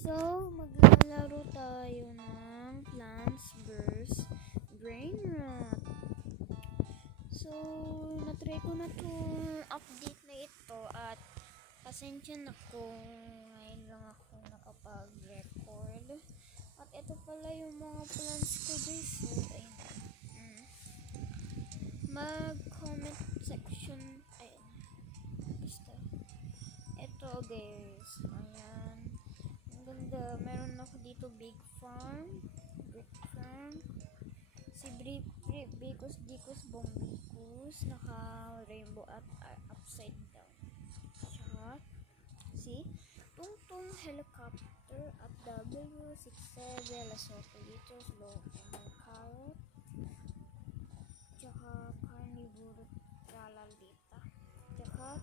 So, maglalaro tayo ng Plants vs. Brain Rot. So, natry ko na itong update na ito at pasensya na kung ngayon lang ako nakapag-record. At ito pala yung mga plants ko guys. So, ayun. Mag-comment section. Ayun. Basta. Ito guys. Ayan. Ang ganda. Meron ako dito big farm. Brick farm. Si Bicus Dicus Bombicus. Naka-rainbow at upside down. Tsaka si Tungtung Helicopter at W67 Lasopelitos Low Carrot. Tsaka Carnivore Tralalita. Tsaka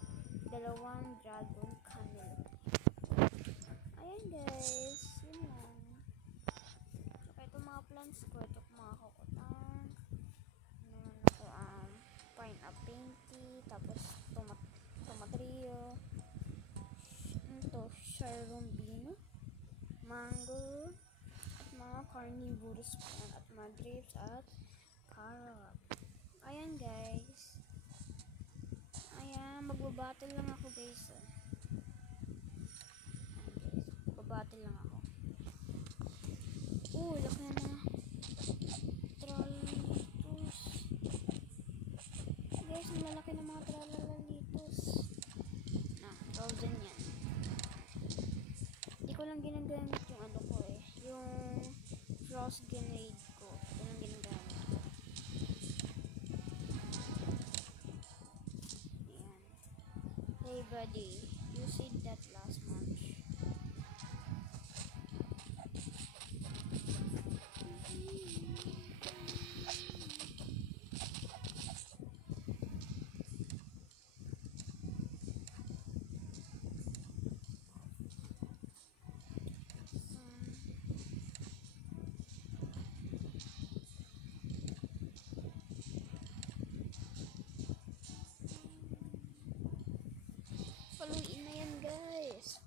dalawang Dragon Cantaloupe. Ayan guys, yun lang. Tsaka ito mga plants ko, ito mga kokotang. Meron ako pineapple pinky, tapos tomatrio. Ito, sharumbino, mango, at mga carnivorous plant, at mga grapes at carrot. Ayan guys. Ayan, magbabattle lang ako guys. Ayan guys, magbabattle lang ako. Laki na tralalitos. Guys, ang lalaki ng mga tralalitos. Frozen yan. Hindi ko lang ginagamit yung ano ko yung frost grenade ko. Ito lang ginagamit. Ayan. Hey buddy, you said that last month. Paluin na yan guys.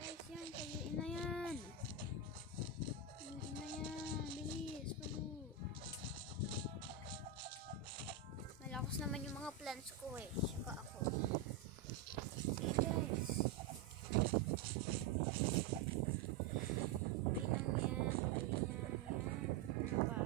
Guys yan, paluin na yan. Paluin na yan. Bilis, palu. Malakas naman yung mga plants ko Saka ako. Okay guys. Paluin lang yan. Paluin lang yan. Ano ba?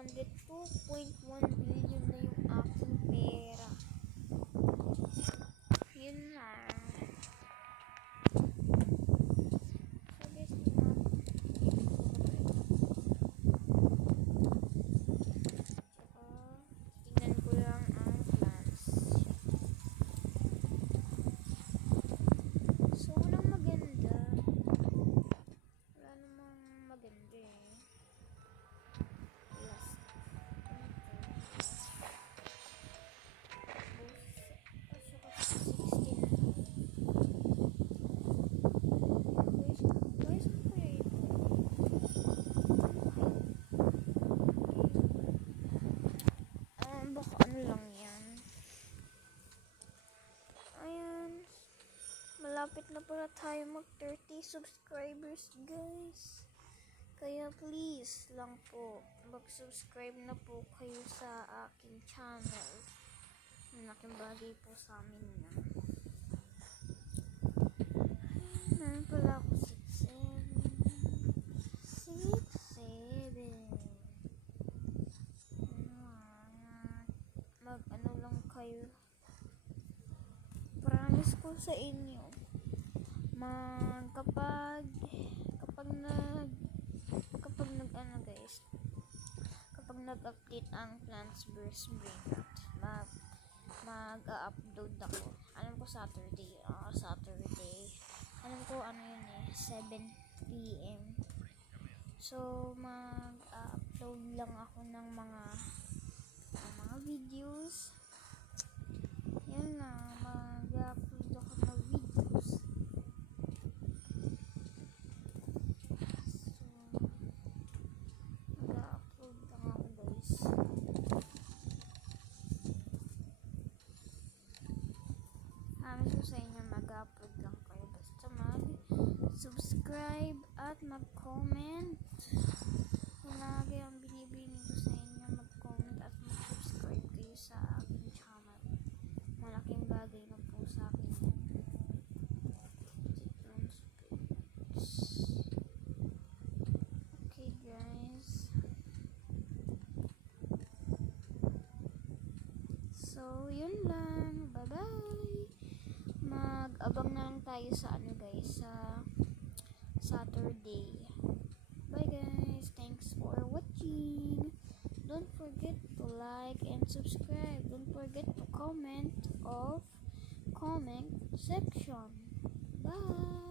100, 2.1 billion na yung aking pera. Yun lang. So guys, tingnan ko lang ang plants. So walang maganda. Wala namang maganda eh. Last. Baka ano lang yan. Ayan. Malapit na pala tayo mag 30 subscribers, guys. Kaya please lang po, mag-subscribe na po kayo sa aking channel. Malaking bagay po sa amin na. Meron pala ako 6-7. Mag-ano lang kayo. Promise ko sa inyo. Kapag nag-update ang Plants vs. Brainrot, mag-upload ako. Alam ko Saturday. Alam ko ano yun eh, 7 PM. So, mag-upload lang ako ng mga videos. Yan na, mag-upload ako ng videos. Promise ko sa inyo, mag-upload lang kayo. Basta mag-subscribe at mag-comment. Lagi ang binibining ko sa inyo, mag-comment at mag-subscribe kayo sa aking channel. Malaking bagay na po sa akin yan. Okay guys. So, yun lang. Bye-bye. Mag-abang na lang tayo sa guys, sa Saturday. Bye guys. Thanks for watching. Don't forget to like and subscribe. Don't forget to comment section. Bye.